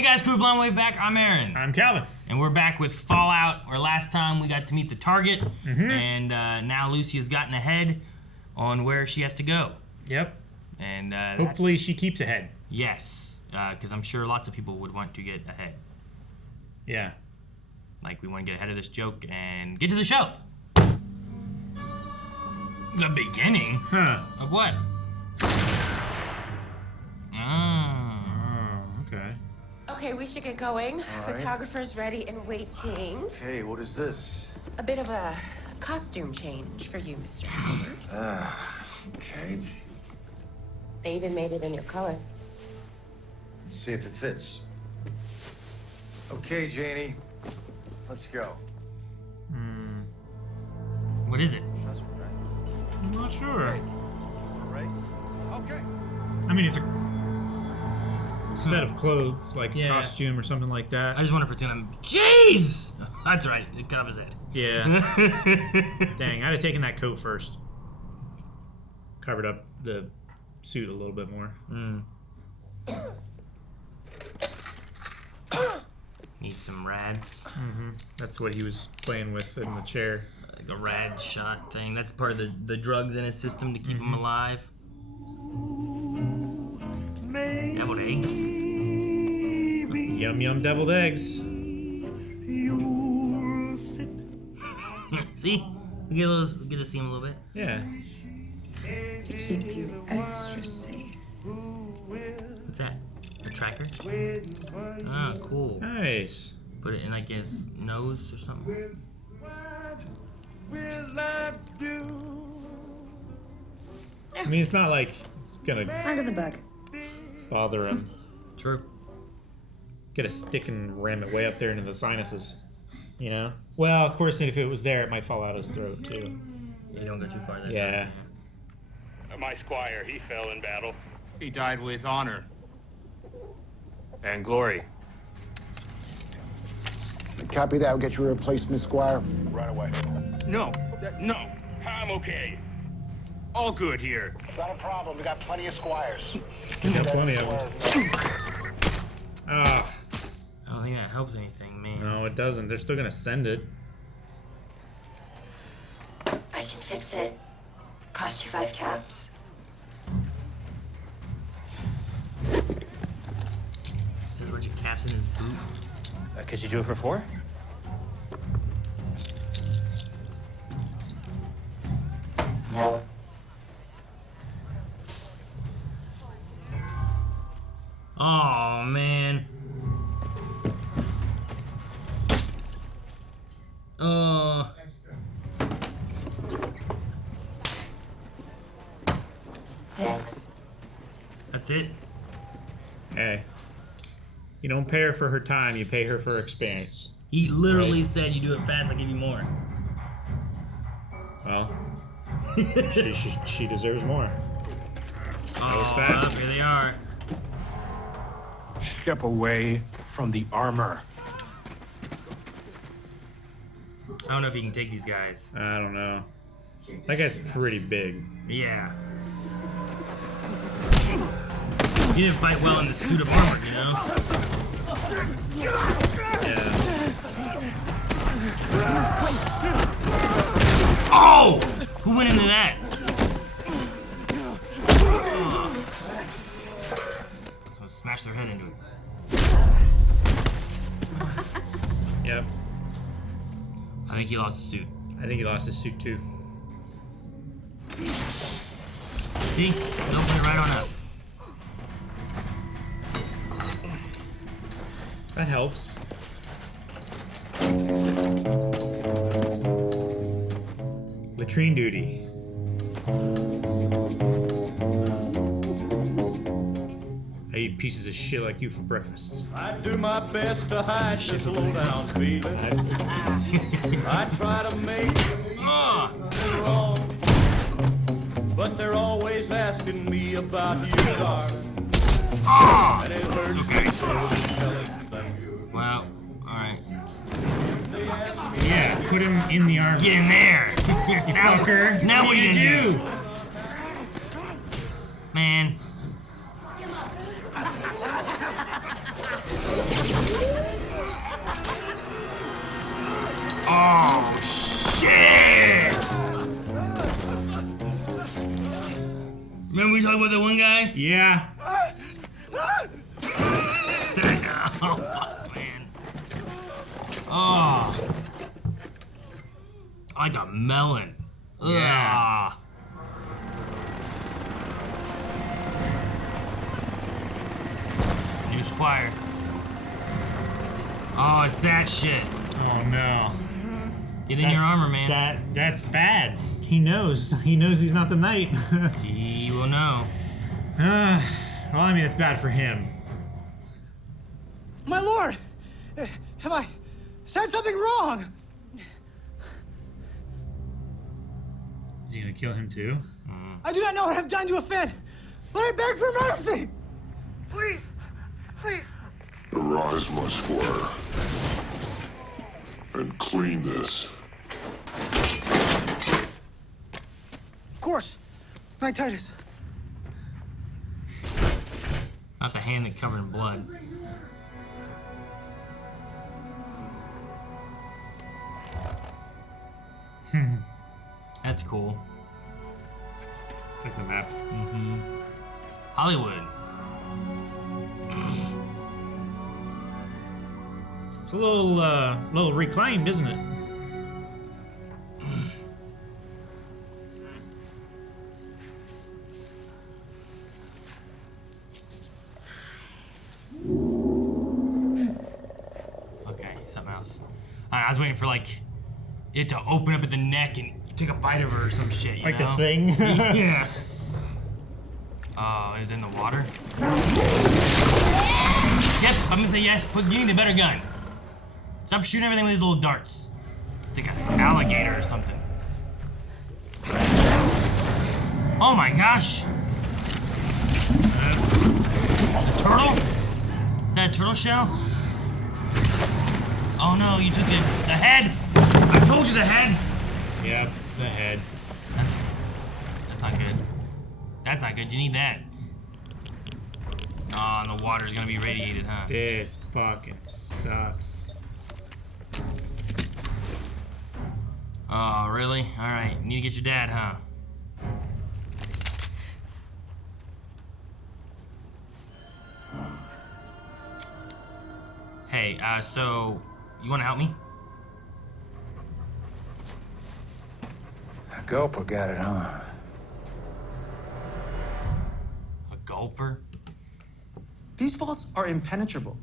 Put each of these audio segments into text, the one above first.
Hey guys, Crew Blonde Wave back. I'm Aaron. I'm Calvin. And we're back with Fallout, where last time we got to meet the target, and now Lucy has gotten ahead on where she has to go. Yep. And hopefully she keeps ahead. Yes, because I'm sure lots of people would want to get ahead. Yeah. Like, we want to get ahead of this joke and get to the show. The beginning? Of what? Okay. Okay, we should get going. Right. Photographer's ready and waiting. Okay, what is this? A bit of a costume change for you, Mr. Howard. Okay. They even made it in your color. Let's see if it fits. Okay, Janie, let's go. What is it? I'm not sure. Race? Okay. I mean, it's a set of clothes, like a costume or something like that. I just wonder if it's gonna... Jeez! That's right, it cut off his head. Yeah. Dang, I'd have taken that coat first. Covered up the suit a little bit more. Need some rads. That's what he was playing with in the chair. Like a rad shot thing. That's part of the drugs in his system to keep him alive. Deviled eggs. Yum yum deviled eggs. See? We get to see him a little bit. Yeah. Keep you extra safe. What's that? A tracker? Ah, cool. Nice. Put it in like his nose or something. I mean, it's not like it's gonna Snug as a bug. bother him. True. Get a stick and ram it way up there into the sinuses. You know? Well, of course, if it was there, it might fall out his throat, too. Yeah, you don't go too far there. Yeah. My Squire, he fell in battle. He died with honor and glory. Copy that. We'll get you a replacement, Squire. Right away. No, no. I'm okay. All good here. It's not a problem. We got plenty of Squires. We got plenty of them. Ah. I don't think that helps anything, man. No, it doesn't. They're still gonna send it. I can fix it. Cost you 5 caps. There's a bunch of caps in his boot. Could you do it for 4? No. Oh man. Thanks. That's it? Hey. You don't pay her for her time, you pay her for her experience. He literally said you do it fast, I'll give you more. Well, she deserves more. That was fast. Here they are. Step away from the armor. I don't know if you can take these guys. I don't know. That guy's pretty big. Yeah. He didn't fight well in the suit of armor, you know? Yeah. Oh! Who went into that? So smash their head into it. Yep. I think he lost his suit. I think he lost his suit too. See? They'll open it right on up. That helps. Latrine duty. I eat pieces of shit like you for breakfast. I do my best to hide this low down feeling. I try to make it wrong, but they're always asking me about you, darling. And it hurts okay. me so to tell them thank you. Wow. Alright. Yeah, put him in the army. Get in there! You fucker. Now what are you gonna do? Man. with the one guy? Yeah. Oh, fuck, man. Oh. Like a melon. Yeah. Ugh. New Squire. Oh, it's that shit. Oh no. Get in your armor, man. That's bad. He knows. He knows he's not the knight. He will know. Well, I mean, it's bad for him. My lord! Have I said something wrong? Is he gonna kill him too? I do not know what I've done to offend, but I beg for mercy! Please, please. Arise, my squire, and clean this. Of course. Knight Titus. Not the hand that covered in blood. That's cool. Take the map. Hollywood. It's a little reclaimed, isn't it? Okay, something else. I was waiting for like it to open up at the neck and take a bite of her or some shit. You Like know? the thing. Yeah. Oh, is it in the water? Yep, I'm gonna say yes. You need a better gun. Stop shooting everything with these little darts. It's like an alligator or something. Oh my gosh! A turtle? Is that a turtle shell? Oh no, you took the head! I told you the head! Yep, the head. That's not good. That's not good, you need that. Oh, and the water's gonna be radiated, huh? This fucking sucks. Oh, really? Alright, need to get your dad, huh? Hey, so, you wanna help me? Gulper got it, huh? A gulper? These vaults are impenetrable,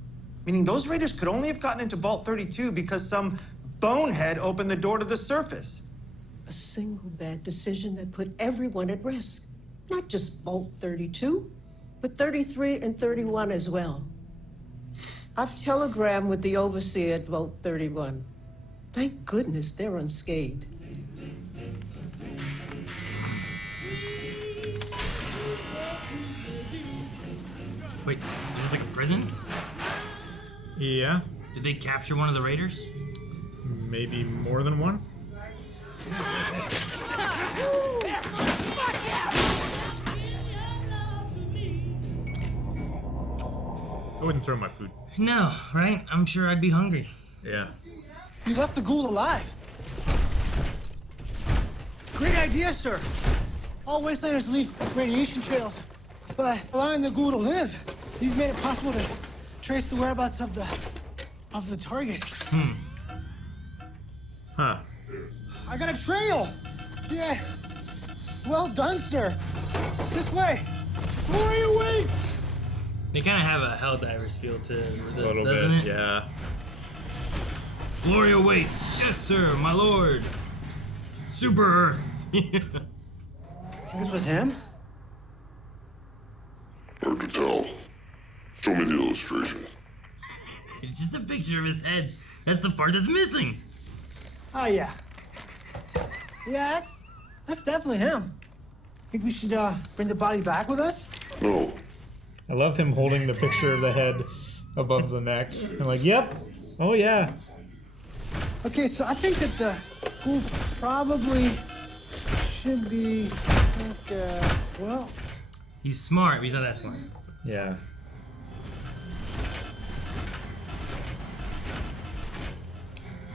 meaning those raiders could only have gotten into Vault 32 because some bonehead opened the door to the surface. A single bad decision that put everyone at risk. Not just Vault 32, but 33 and 31 as well. I've telegrammed with the overseer at Vault 31. Thank goodness they're unscathed. Wait, is this like a prison? Yeah, Did they capture one of the raiders? maybe more than one. I wouldn't throw my food. No, right? I'm sure I'd be hungry. Yeah. You left the ghoul alive. Great idea, sir. All wastelanders leave radiation trails. By allowing the ghoul to live, you've made it possible to trace the whereabouts of the target. Huh. I got a trail. Yeah. Well done, sir. This way. Glory awaits. They kind of have a Helldivers feel to it, A little doesn't bit, it? yeah. Glory awaits. Yes, sir, my lord. Super Earth. This was him? Hard to tell. Show me the illustration. It's just a picture of his head. That's the part that's missing. Oh, yeah. Yeah, that's definitely him. Think we should bring the body back with us? No. I love him holding the picture of the head above the neck. And like, yep. Oh, yeah. Okay, so I think that the ghoul probably should be like, well... He's smart, but he's not that smart. Yeah.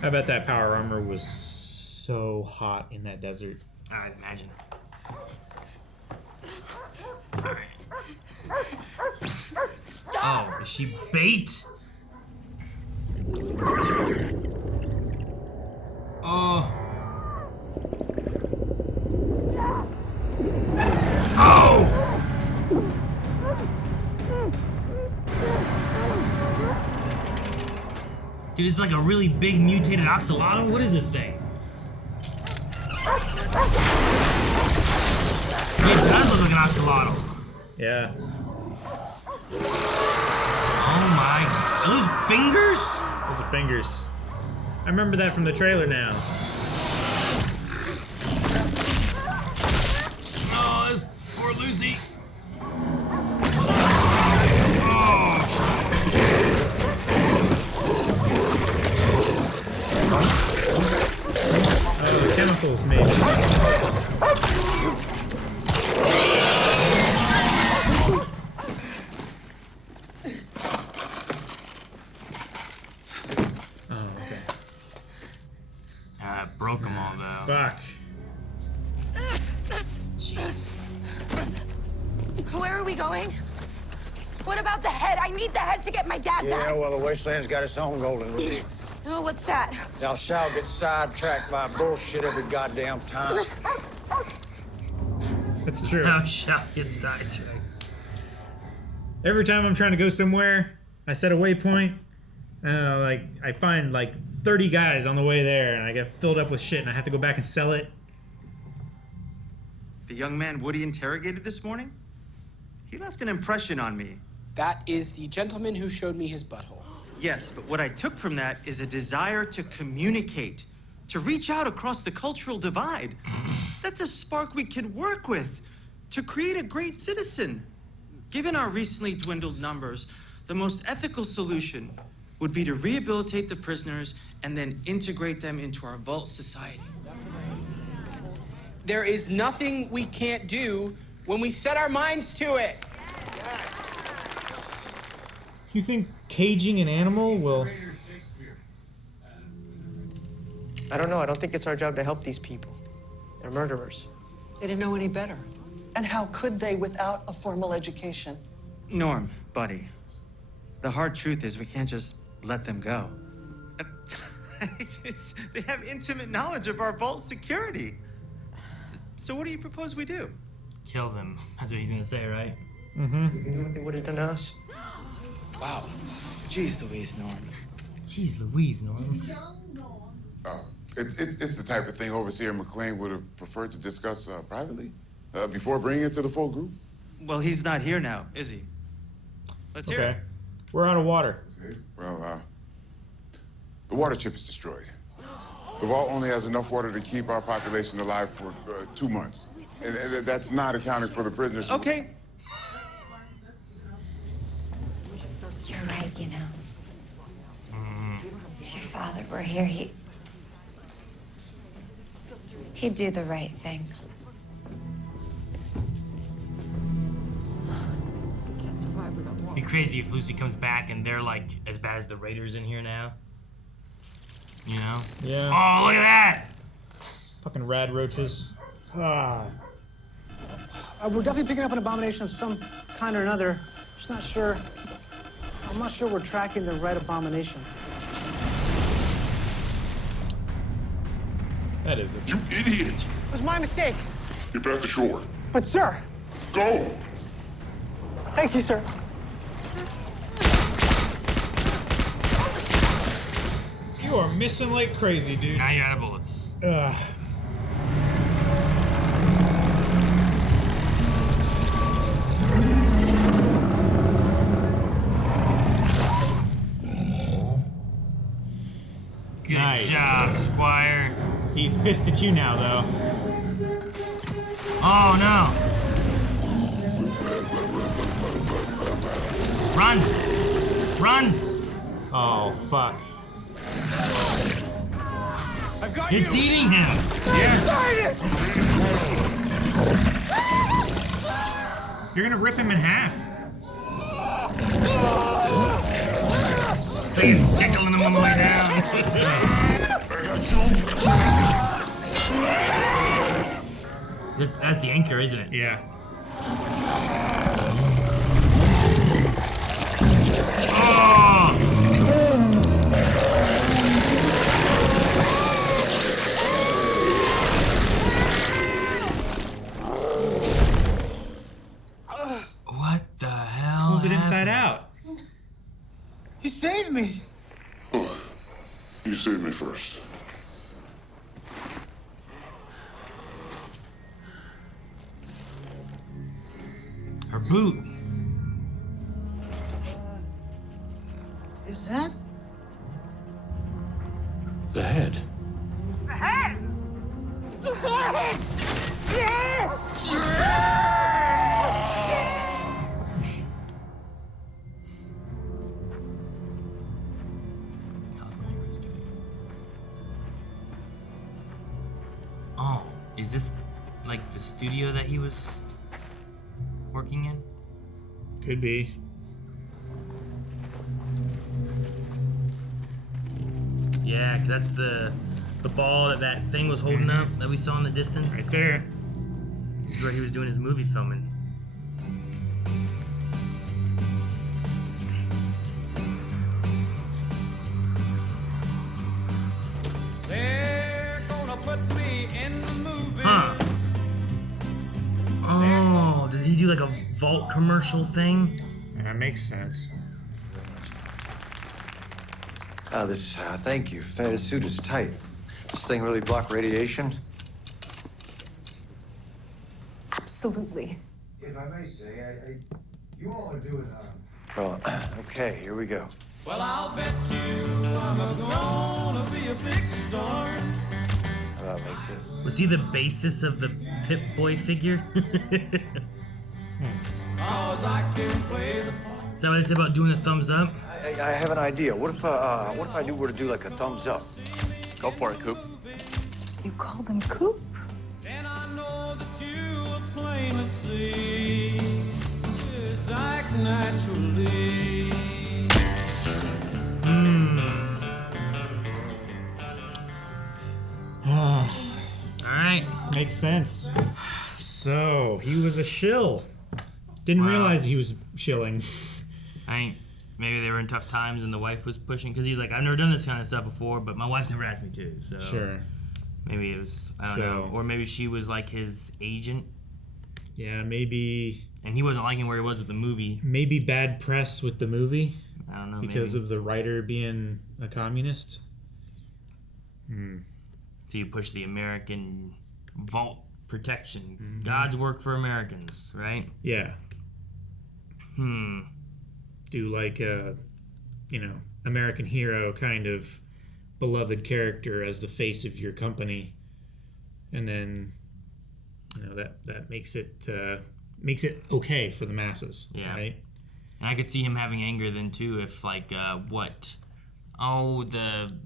I bet that power armor was so hot in that desert. I'd imagine. Alright. Oh, is she bait? Oh. Oh! Dude, it's like a really big mutated axolotl. What is this thing? It does look like an axolotl. Yeah. Oh my. Are those fingers? Those are fingers. I remember that from the trailer now. Oh, this poor Lucy. Oh, the chemicals, maybe. broke them all though. Fuck. Jeez. Where are we going? What about the head? I need the head to get my dad back. Yeah, well, the Wasteland's got its own golden rule. Oh, what's that? Thou shalt get sidetracked by bullshit every goddamn time. That's true. Thou shalt get sidetracked. Every time I'm trying to go somewhere, I set a waypoint. Like I find like 30 guys on the way there, and I get filled up with shit, and I have to go back and sell it. The young man Woody interrogated this morning? He left an impression on me. That is the gentleman who showed me his butthole. Yes, but what I took from that is a desire to communicate, to reach out across the cultural divide. That's a spark we can work with to create a great citizen. Given our recently dwindled numbers, the most ethical solution would be to rehabilitate the prisoners and then integrate them into our vault society. There is nothing we can't do when we set our minds to it. You think caging an animal will... I don't know. I don't think it's our job to help these people. They're murderers. They didn't know any better. And how could they without a formal education? Norm, buddy, the hard truth is we can't just let them go. They have intimate knowledge of our vault security. So what do you propose we do? Kill them. That's what he's gonna say, right? Mm-hmm. You know what they would have done to us? Wow. Jeez Louise, Norm. Jeez Louise, Norm. It's the type of thing Overseer McLean would have preferred to discuss privately before bringing it to the full group. Well, he's not here now, is he? Let's hear it. We're out of water. Okay. Well, the water chip is destroyed. The vault only has enough water to keep our population alive for 2 months. And that's not accounting for the prisoners. Okay. You're right, you know. If your father were here, he'd do the right thing. It'd be crazy if Lucy comes back and they're like as bad as the Raiders in here now. You know? Yeah. Oh, look at that! Fucking rad roaches. Ah. We're definitely picking up an abomination of some kind or another. Just not sure. I'm not sure we're tracking the right abomination. That is it. You idiot! It was my mistake. Get back to shore. But sir. Go! Thank you, sir. You are missing like crazy, dude. Now you're out of bullets. Ugh. Good job, Squire. He's pissed at you now, though. Oh, no. Run! Run! Oh, fuck. I've got it's eating him! Yeah. You're gonna rip him in half. He's tickling him on the way down. That's the anchor, isn't it? Yeah. What the hell? Pulled it inside out. You saved me. You saved me first. Her boot. Is that? The head. The head! The head! Yes! Oh, is this like the studio that he was working in? Could be. Yeah, because that's the ball that thing was holding up that we saw in the distance. Right there. This is where he was doing his movie filming. They're gonna put me in the movie. Huh. Oh, did he do like a vault commercial thing? Yeah, that makes sense. Thank you. Fitted suit is tight. This thing really block radiation? Absolutely. If I may say, you all are doing Well, okay, here we go. Well, I'll bet you I'm gonna be a big star. How about like this? Was he the basis of the Pip-Boy figure? Cause I can play the part. Is that what they said about doing a thumbs up? I have an idea. What if I were to do like a thumbs up? Go for it, Coop. You call them Coop? And I know that you will plainly see. Yes, act naturally. Alright. Makes sense. So, he was a shill. Didn't realize he was shilling. Maybe they were in tough times and the wife was pushing, because he's like, I've never done this kind of stuff before, but my wife's never asked me to, so. Sure. Maybe it was, I don't know. Or maybe she was like his agent. Yeah, maybe. And he wasn't liking where he was with the movie. Maybe bad press with the movie. I don't know. Because of the writer being a communist. So you push the American vault protection. God's work for Americans, right? Yeah. Do like a, American hero kind of beloved character as the face of your company, and then, that makes it okay for the masses. Yeah. Right. And I could see him having anger then too, if like the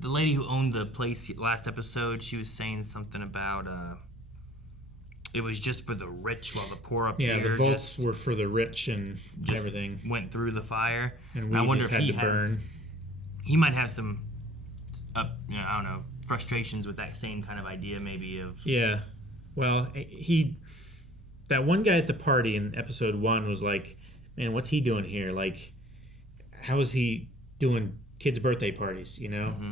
lady who owned the place last episode, she was saying something about it was just for the rich while the poor up here. Yeah, the vaults were for the rich and just everything. Went through the fire. And we I wonder just if had he to has. burn. He might have some, I don't know, frustrations with that same kind of idea, maybe of. Yeah, well, that one guy at the party in episode 1 was like, man, what's he doing here? Like, how is he doing kids' birthday parties?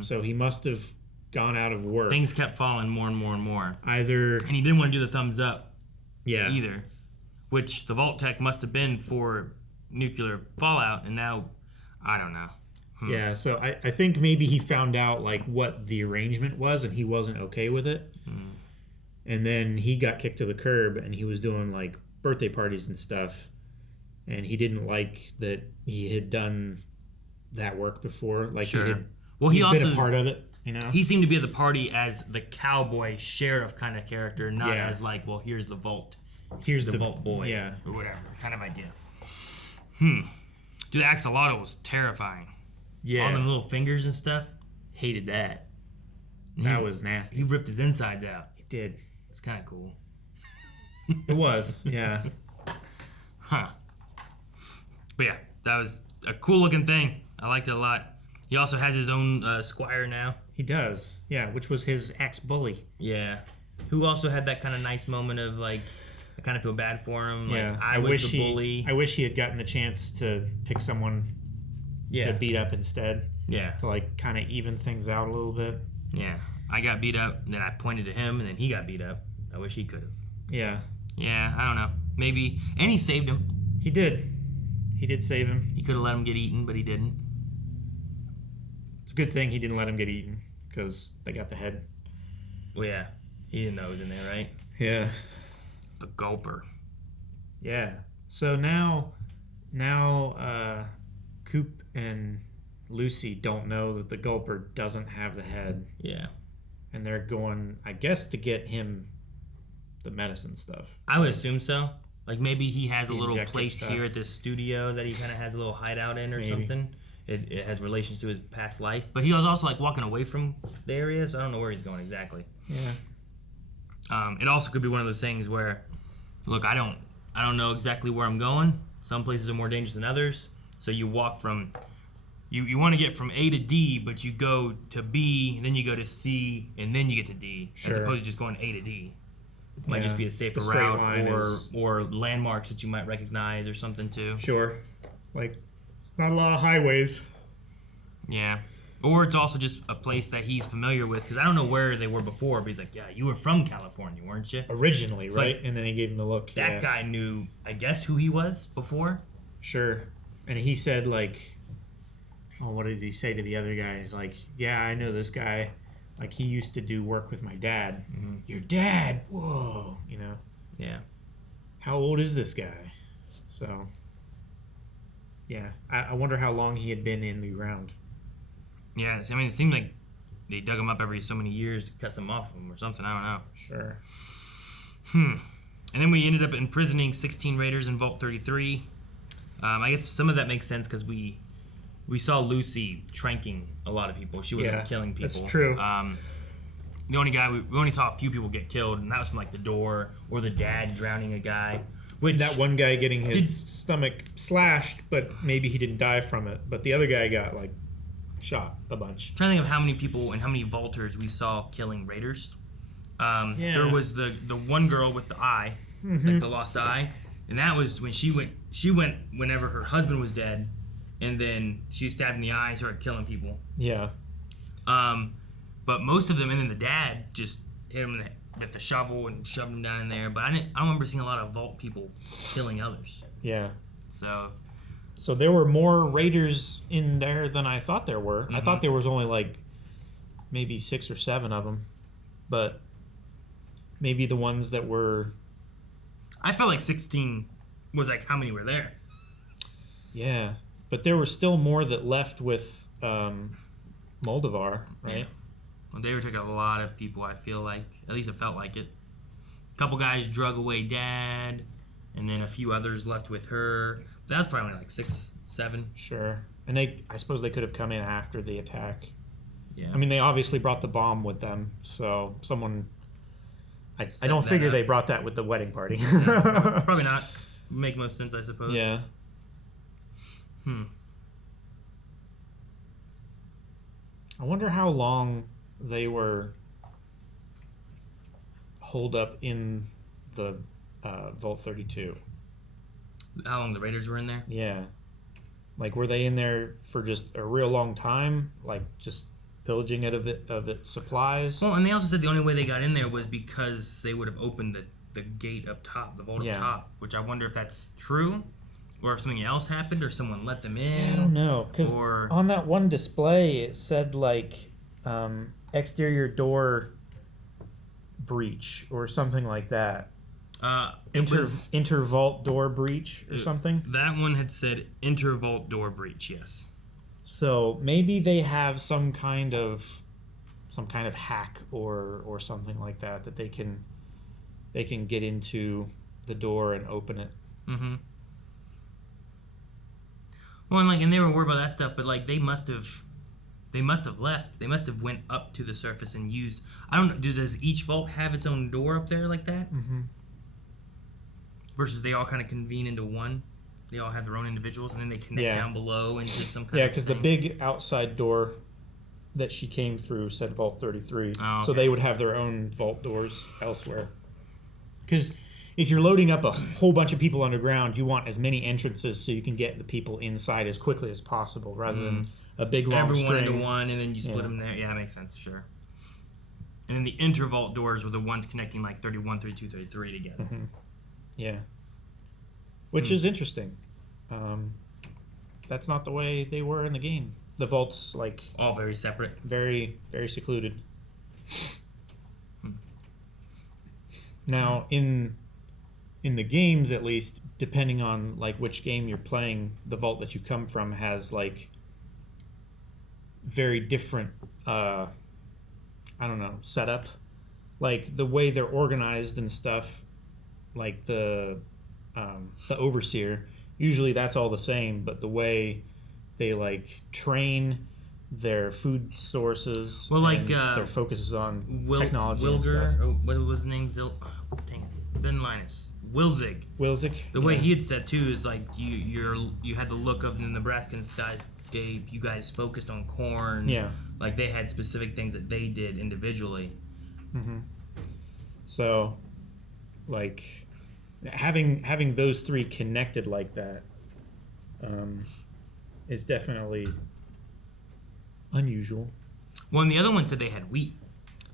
So he must have gone out of work. Things kept falling more and more and more. Either. And he didn't want to do the thumbs up. Yeah. Either, which the vault tech must have been for nuclear fallout, and now I don't know. Yeah, so I think maybe he found out like what the arrangement was, and he wasn't okay with it. And then he got kicked to the curb, and he was doing like birthday parties and stuff, and he didn't like that he had done that work before. Like Sure. he also been a part of it. He seemed to be at the party as the cowboy sheriff kind of character, not Yeah. as like, well, here's the vault. Here's the vault boy. Yeah. Or whatever kind of idea. Dude, the axolotl was terrifying. Yeah. All them little fingers and stuff. Hated that. That was nasty. He ripped his insides out. He did. It's kind of cool. It was, yeah. Huh. But yeah, that was a cool looking thing. I liked it a lot. He also has his own Squire now. He does, yeah, which was his ex-bully. Yeah. Who also had that kind of nice moment of like, I kind of feel bad for him. Yeah, Like, I was the bully. I wish he had gotten the chance to pick someone to beat up instead. Yeah. To like kind of even things out a little bit. Yeah. I got beat up, and then I pointed at him, and then he got beat up. I wish he could have. Yeah. Yeah, I don't know. Maybe. And he saved him. He did. He did save him. He could have let him get eaten, but he didn't. It's a good thing he didn't let him get eaten, because they got the head. Well, yeah. He didn't know it was in there, right? Yeah. A Gulper. Yeah. So now Coop and Lucy don't know that the Gulper doesn't have the head. Yeah. And they're going, I guess, to get him the medicine stuff. I would assume so. Like maybe he has a The little injector place stuff. here at this studio that he kind of has a little hideout in or Maybe. something. It has relations to his past life. But he was also like walking away from the area, so I don't know where he's going exactly. Yeah. It also could be one of those things where, look, I don't know exactly where I'm going. Some places are more dangerous than others. So you walk from, you want to get from A to D, but you go to B, then you go to C, and then you get to D, Sure. as opposed to just going A to D. It might Yeah. just be a safer The straight route, line or is- or landmarks that you might recognize or something too. Sure. Like, not a lot of highways. Yeah. Or it's also just a place that he's familiar with, because I don't know where they were before, but he's like, yeah, you were from California, weren't you? Originally, It's right? like, And then he gave him the look. that guy knew, I guess, who he was before. Sure. And he said, like, oh, what did he say to the other guy? He's like, yeah, I know this guy. Like, he used to do work with my dad. Mm-hmm. Your dad? Whoa. You know? Yeah. How old is this guy? So, yeah. I wonder how long he had been in the ground. Yeah, I mean, it seemed like they dug him up every so many years to cut some off him or something. I don't know. Sure. And then we ended up imprisoning 16 raiders in Vault 33. I guess some of that makes sense because we saw Lucy tranking a lot of people. She wasn't killing people. That's true. The only guy we only saw a few people get killed, and that was from like the door or the dad drowning a guy. Which That one guy getting his stomach slashed, but maybe he didn't die from it. But the other guy got, like, shot a bunch. I'm trying to think of how many people and how many vaulters we saw killing raiders. There was the one girl with the eye, like the lost eye, and that was when she went whenever her husband was dead, and then she stabbed in the eye and started killing people. Yeah. But most of them, and then the dad just hit him with the shovel and shoved him down in there. But I don't remember seeing a lot of vault people killing others. Yeah. So there were more raiders in there than I thought there were. I thought there was only like maybe 6 or 7 of them, but maybe the ones that were. I felt like 16 was like how many were there. Yeah, but there were still more that left with Moldovar, right? Yeah. Well, they were taking a lot of people. I feel like, at least it felt like it. A couple guys drug away Dad, and then a few others left with her. That was probably only like 6, 7. Sure. And I suppose they could have come in after the attack. Yeah. I mean, they obviously brought the bomb with them, so someone. I don't that figure up. they brought that with the wedding party. Probably not. Make most sense, I suppose. Yeah. I wonder how long they were holed up in the Vault 32. How long the Raiders were in there? Yeah. Like, were they in there for just a real long time? Like, just pillaging it of its supplies? Well, and they also said the only way they got in there was because they would have opened the gate up top, the vault up top, which I wonder if that's true, or if something else happened, or someone let them in. I don't know, because on that one display it said like exterior door breach or something like that. Inter-vault door breach or something. That one had said inter-vault door breach, yes. So maybe they have some kind of hack or something like that they can get into the door and open it. Mm-hmm. Well, and they were worried about that stuff, but like they must have left. They must have went up to the surface and used. I don't know. Does each vault have its own door up there like that? Mm-hmm. Versus they all kind of convene into one. They all have their own individuals, and then they connect down below into some kind of. Yeah, because the big outside door that she came through said Vault 33, Oh, okay. so they would have their own vault doors elsewhere. Because if you're loading up a whole bunch of people underground, you want as many entrances so you can get the people inside as quickly as possible, rather than a big long everyone string. into one, and then you split them there. Yeah, that makes sense. Sure. And then the intervault doors were the ones connecting like 31, 32, 33 together. Yeah. Which is interesting. That's not the way they were in the game. The vaults, like... all very separate. Very, very secluded. Now, in the games, at least, depending on, like, which game you're playing, the vault that you come from has, like, very different, setup. Like, the way they're organized and stuff, like the Overseer, usually that's all the same, but the way they, like, train their food sources, their focus is on technology and stuff. What was his name? Dang it. Ben Linus. Wilzig. The way he had said, too, is, like, you had the look of the Nebraskan guys gave you guys focused on corn. Yeah. Like, they had specific things that they did individually. So, like, having those three connected like that is definitely unusual. Well, and the other one said they had wheat.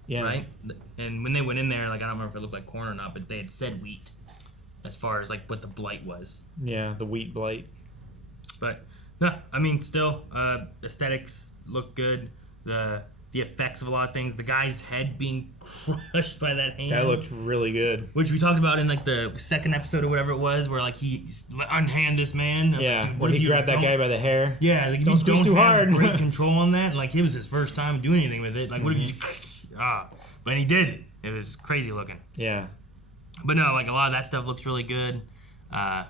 Yeah. Right? And when they went in there, like, I don't remember if it looked like corn or not, but they had said wheat as far as, like, what the blight was. Yeah, the wheat blight. But, no, I mean, still, aesthetics look good. The effects of a lot of things. The guy's head being crushed by that hand. That looked really good. Which we talked about in, like, the second episode or whatever it was, where, like, he unhand this man. Yeah, like, when he grabbed that guy by the hair. Yeah, like, don't you don't too have hard. great control on that. Like, it was his first time doing anything with it. Like, what if you just... But he did. It was crazy looking. Yeah. But no, like, a lot of that stuff looks really good. And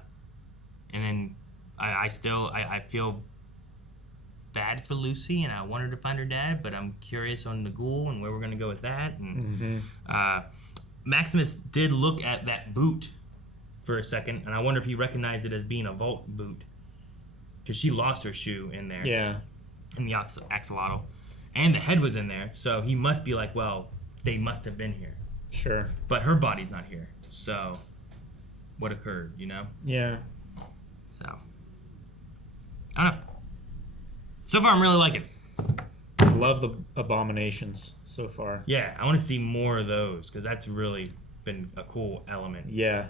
then I feel bad for Lucy, and I want her to find her dad, but I'm curious on the Ghoul and where we're going to go with that. And Maximus did look at that boot for a second, and I wonder if he recognized it as being a vault boot, because she lost her shoe in there. Yeah. In the axolotl. And the head was in there, so he must be like, well, they must have been here. Sure. But her body's not here, so what occurred, you know? Yeah. So, I don't know. So far, I'm really liking it. Love the Abominations so far. Yeah, I want to see more of those, because that's really been a cool element. Yeah.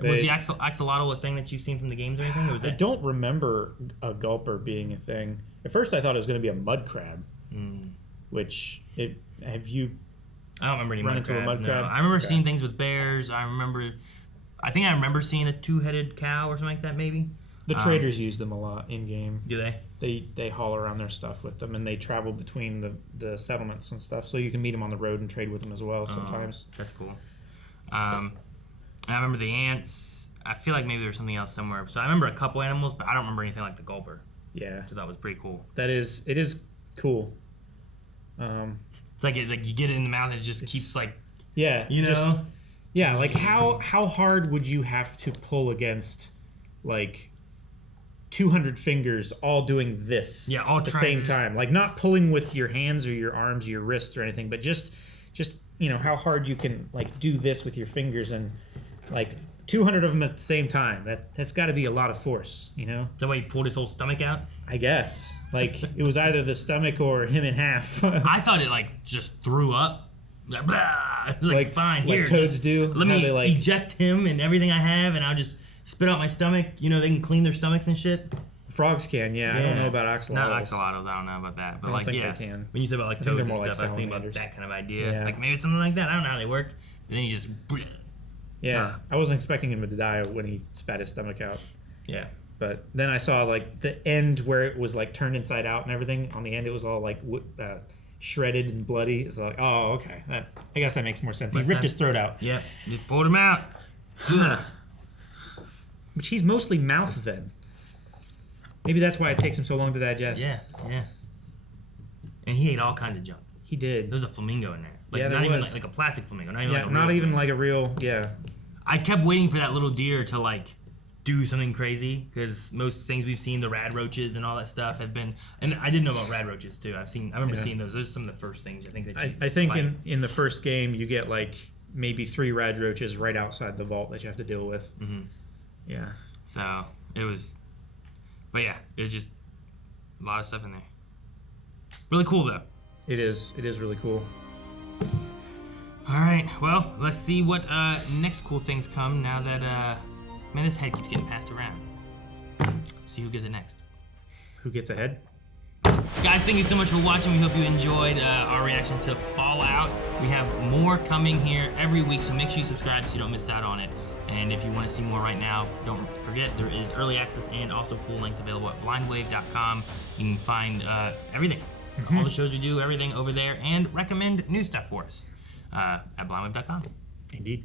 Was the axolotl a thing that you've seen from the games or anything? Or was I don't remember a Gulper being a thing. At first, I thought it was going to be a mud crab. Which, have you I don't remember any run mud into crabs, a mud crab? No. I remember seeing things with bears. I think I remember seeing a two-headed cow or something like that, maybe. The traders use them a lot in-game. Do they? They haul around their stuff with them, and they travel between the settlements and stuff, so you can meet them on the road and trade with them as well sometimes. That's cool. I remember the ants. I feel like maybe there was something else somewhere. So I remember a couple animals, but I don't remember anything like the Gulper. Yeah. So that was pretty cool. It is cool. It's like you get it in the mouth and it just keeps like... Yeah. You know? Yeah, like how hard would you have to pull against, like, 200 fingers all doing this all at the same time? Like, not pulling with your hands or your arms or your wrists or anything, but just how hard you can, like, do this with your fingers and, like, 200 of them at the same time. That's got to be a lot of force, you know? Is that why he pulled his whole stomach out? I guess. Like, it was either the stomach or him in half. I thought it, like, just threw up. Like, blah. It was like, fine, like here. toads do. Let me eject him and everything I have, and I'll just spit out my stomach. You know, they can clean their stomachs and shit. Frogs can, yeah. I don't know about axolotls. Not axolotls, I don't know about that. But, I don't think they can. When you said about, like, toads and stuff, I was thinking about that kind of idea. Yeah. Like, maybe something like that. I don't know how they work. But then you just... Yeah, I wasn't expecting him to die when he spat his stomach out. Yeah. But then I saw, like, the end where it was, like, turned inside out and everything. On the end, it was all, like, shredded and bloody. It's like, oh, okay. I guess that makes more sense. He ripped his throat out. Yep. He pulled him out. Which he's mostly mouth then. Maybe that's why it takes him so long to digest. Yeah. And he ate all kinds of junk. He did. There was a flamingo in there. Like, yeah, there not was. even like a plastic flamingo. Not even like a real not even flamingo. like a real, yeah. I kept waiting for that little deer to, like, do something crazy, because most things we've seen, the rad roaches and all that stuff, have been... And I didn't know about rad roaches, too. I remember seeing those. Those are some of the first things I think that you I think fight. in the first game, you get, like, maybe 3 rad roaches right outside the vault that you have to deal with. Mm-hmm. Yeah. So it was, but yeah, it was just a lot of stuff in there. Really cool though. It is really cool. All right, well, let's see what next cool things come now that man, this head keeps getting passed around. See who gets it next. Who gets ahead? Guys, thank you so much for watching. We hope you enjoyed our reaction to Fallout. We have more coming here every week, so make sure you subscribe so you don't miss out on it. And if you want to see more right now, don't forget there is early access and also full length available at blindwave.com. You can find everything, all the shows we do, everything over there, and recommend new stuff for us at blindwave.com. Indeed.